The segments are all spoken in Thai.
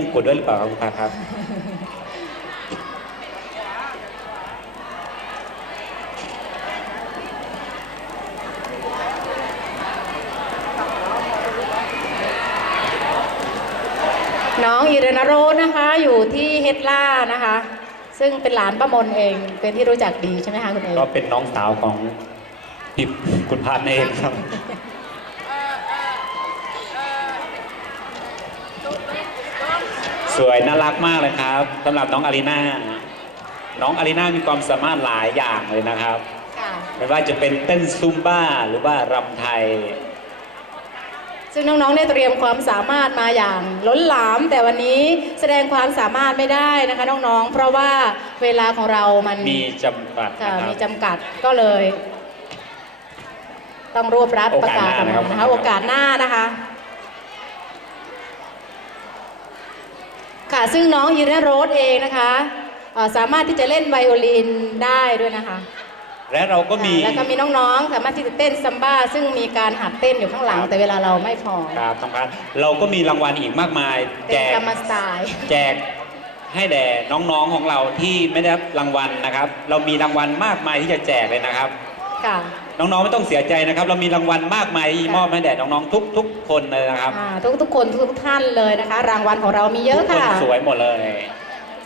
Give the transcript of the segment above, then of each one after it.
มงกุฎด้วยหรือเปล่าครับคุณพาครับ น้องอิรนโรจน์นะคะอยู่ที่เฮดล่านะคะ ซึ่งเป็นหลานป้ามนเองเป็นที่รู้จักดีใช่ไหมคะคุณเอกก็เป็นน้องสาวของพี่คุณพานเองครับ สวยน่ารักมากเลยครับสำหรับน้องอารีนาน้องอารีนามีความสามารถหลายอย่างเลยนะครับค่ะไม่ว่าจะเป็นเต้นซุมบ้าหรือว่ารำไทย ซึ่งน้องๆได้เตรียมความสามารถมาอย่างล้นหลาม แต่วันนี้แสดงความสามารถไม่ได้นะคะน้องๆ เพราะว่าเวลาของเรามันมีจำกัดค่ะนะครัมีบจำกัดก็เลย ต้องรวบรัดโอประกาสกาศหน้านะครับ นะคะโอกาสหน้านะคะ ค่ะ ซึ่งน้องยูเรโรสเองนะคะเอ่อสามารถที่จะเล่นไวโอลินได้ด้วยนะคะ และเราก็มี แล้วก็มีน้องๆ สามารถที่จะเต้นซัมบ้า ซึ่งมีการหัดเต้นอยู่ข้างหลังครับแต่เวลาเราไม่พอ ครับต้องครับเราก็มีรางวัลอีกมากมายเป็แจนกกรรมสไตล์แจกให้แด่น้องๆของเราที่ไม่ได้รับรางวัลนะครับ เรามีรางวัลมากมายที่จะแจกเลยนะครับ ค่ะน้องๆไม่ต้องเสียใจนะครับ เรามีรางวัลมากมายที่มอบให้แด่น้องๆทุกๆคนเลยนะครับอ่าทุกทุกๆคนทุกๆท่านเลยนะคะ รางวัลของเรามีเยอะทุกคนค่ะสวยหมดเลย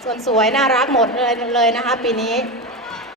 ส่วนสวยน่ารักหมดเลยเลยนะคะ ปีนี้